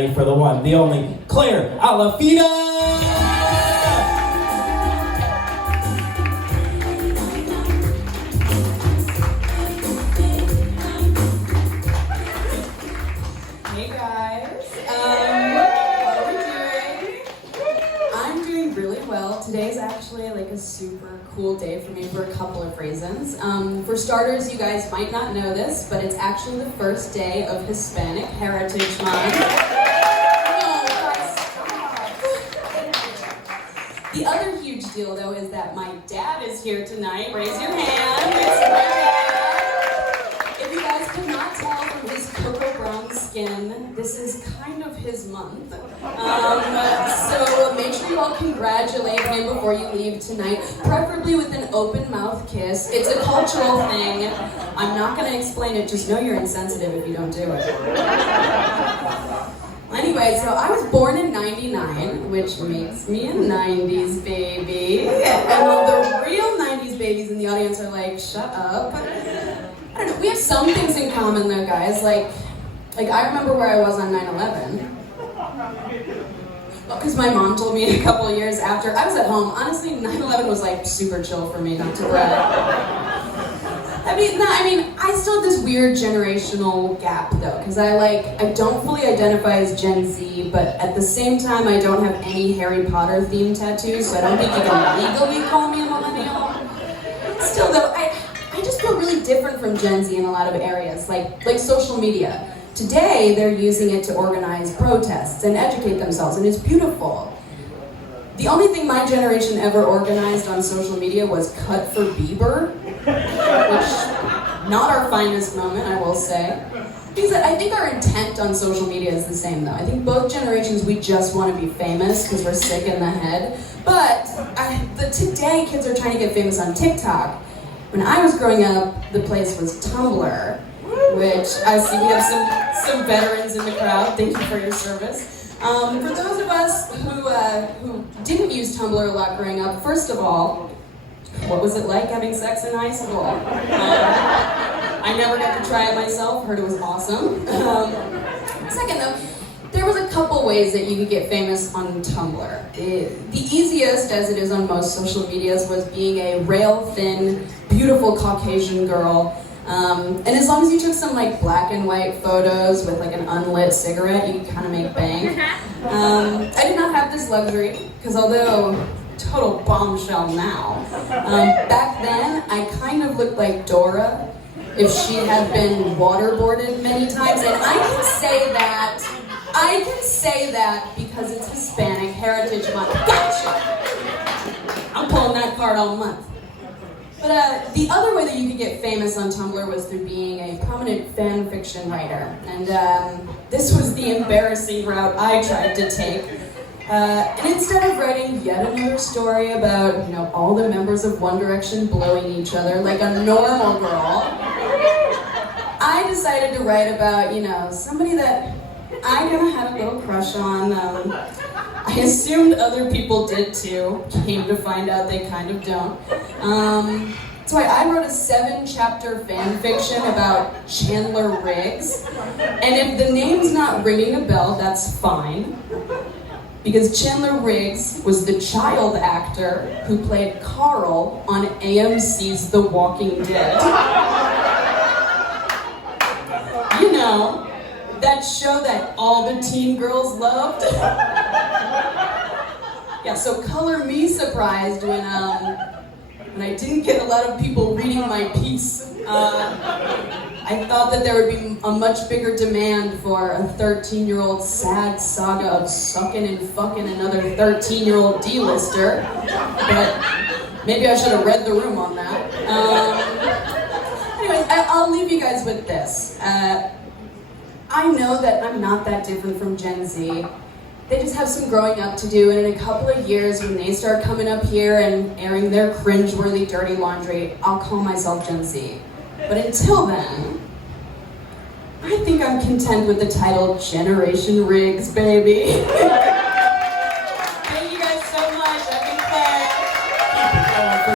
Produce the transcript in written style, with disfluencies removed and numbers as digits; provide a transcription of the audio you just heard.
For the one, the only, Claire Alafita! Hey guys, how are we doing? I'm doing really well. Today's actually like a super cool day for me for a couple of reasons. For starters, you guys might not know this, but it's actually the first day of Hispanic Heritage Month. The other huge deal, though, is that my dad is here tonight. Raise your hand. It's my dad. If you guys could not tell from his cocoa brown skin, this is kind of his month. So make sure you all congratulate him before you leave tonight, preferably with an open mouth kiss. It's a cultural thing. I'm not going to explain it. Just know you're insensitive if you don't do it. Anyway, so I was born in '99, which makes me a 90s baby. And all the real 90s babies in the audience are like, shut up. I don't know, we have some things in common though, guys. Like I remember where I was on 9/11. Because my mom told me a couple of years after. I was at home. Honestly, 9/11 was like super chill for me, not to brag. I still have this weird generational gap though, because I don't fully identify as Gen Z, but at the same time I don't have any Harry Potter themed tattoos, so I don't think you can legally call me a millennial. Still though, I just feel really different from Gen Z in a lot of areas, like social media. Today they're using it to organize protests and educate themselves, and it's beautiful. The only thing my generation ever organized on social media was Cut for Bieber, which, not our finest moment, I will say. Because I think our intent on social media is the same, though. I think both generations, we just want to be famous because we're sick in the head. But today, kids are trying to get famous on TikTok. When I was growing up, the place was Tumblr, which I see we have some veterans in the crowd. Thank you for your service. For those of us who didn't use Tumblr a lot growing up, first of all, what was it like having sex in high school? I never got to try it myself, heard it was awesome. Second though, there was a couple ways that you could get famous on Tumblr. The easiest, as it is on most social medias, was being a rail-thin, beautiful Caucasian girl. And as long as you took some black and white photos with an unlit cigarette, you could kind of make bank. I did not have this luxury, because although total bombshell now, back then I kind of looked like Dora if she had been waterboarded many times, and I can say that because it's Hispanic Heritage Month. Gotcha! I'm pulling that card all month. But the other way that you could get famous on Tumblr was through being a prominent fan fiction writer. And this was the embarrassing route I tried to take. And instead of writing yet another story about, all the members of One Direction blowing each other like a normal girl, I decided to write about, somebody that I kind of had a little crush on. I assumed other people did too. Came to find out they kind of don't. So I wrote a 7-chapter fan fiction about Chandler Riggs. And if the name's not ringing a bell, that's fine. Because Chandler Riggs was the child actor who played Carl on AMC's The Walking Dead. That show that all the teen girls loved. Yeah, so color me surprised when I didn't get a lot of people reading my piece. I thought that there would be a much bigger demand for a 13-year-old sad saga of sucking and fucking another 13-year-old D-lister, but maybe I should have read the room on that. Anyways, I'll leave you guys with this. I know that I'm not that different from Gen Z. They just have some growing up to do, and in a couple of years, when they start coming up here and airing their cringeworthy dirty laundry, I'll call myself Gen Z. But until then, I think I'm content with the title Generation Riggs, baby.